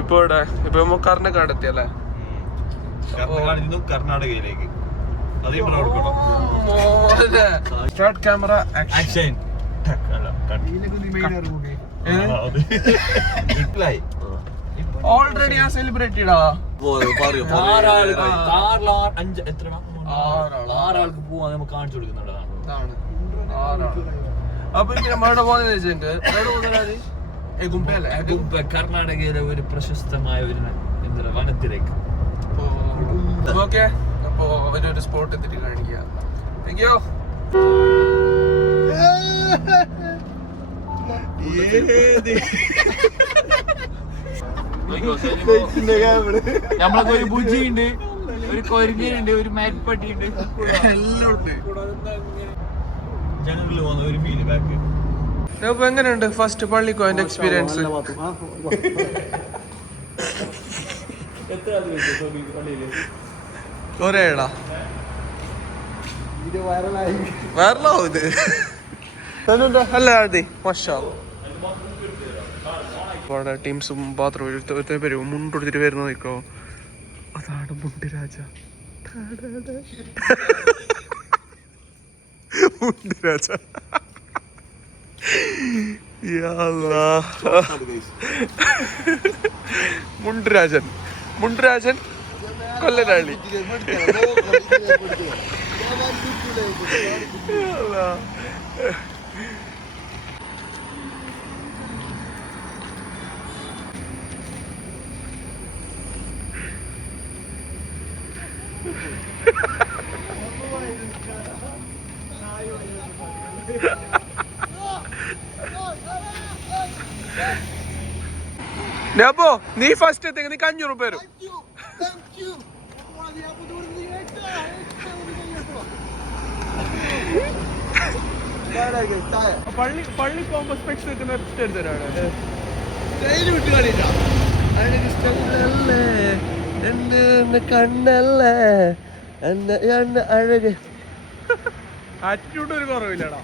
ഇപ്പൊ ഇവിടെ ഇപ്പൊ കർണാടക എത്തിയല്ലേ, കർണാടകയിലേക്ക്. Start camera action. ഓൾറെഡി ആ സെലിബ്രേറ്റഡാ. ആറാൾക്ക് പോവാൻ നമുക്ക് കാണിച്ചു കൊടുക്കുന്നുള്ളതാണ്. അപ്പൊ നമ്മളുടെ കർണാടകയിലെ ഒരു പ്രശസ്തമായ ഒരു എന്താ വനത്തിലേക്ക്. ഓക്കെ, അപ്പൊ ഒരു സ്പോട്ട് എത്തിട്ട് കാണിക്കാം. Thank you. നമ്മളൊക്കെ ഒരു ബുജിയുണ്ട്, ഒരു കൊരിഞ്ഞുണ്ട്, ഒരു മരപ്പട്ടിയുണ്ട്, ജനങ്ങളിൽ പോകുന്ന ഒരു ഫീല് ബാക്ക്. അപ്പൊ എങ്ങനെയുണ്ട് ഫസ്റ്റ് പള്ളിക്കോന്റെ എക്സ്പീരിയൻസ്? കൊറേടാ വൈറലാവും ഇത് അല്ല അതെ. മാഷാ ടീംസും ബാത്റൂം വരും, മുണ്ടെടുത്തിട്ട് വരുന്ന നോക്കോ. അതാണ് മുണ്ടുരാജ. മുണ്ടുരാജ മുണ്ടുരാജൻ, മുണ്ടുരാജൻ കൊല്ലനാളി. അപ്പോ നീ ഫസ്റ്റ് എത്തി, നീക്ക് 500 രൂപ വരും. പള്ളി പോകുമ്പോ സ്പെക്സ് വെക്കുന്ന എടുത്തരാണ്. എന്റെ കണ്ണല്ലേ എന്റെ അഴക്. ആറ്റിറ്റ്യൂഡ് ഒരു കുറവില്ലടാ.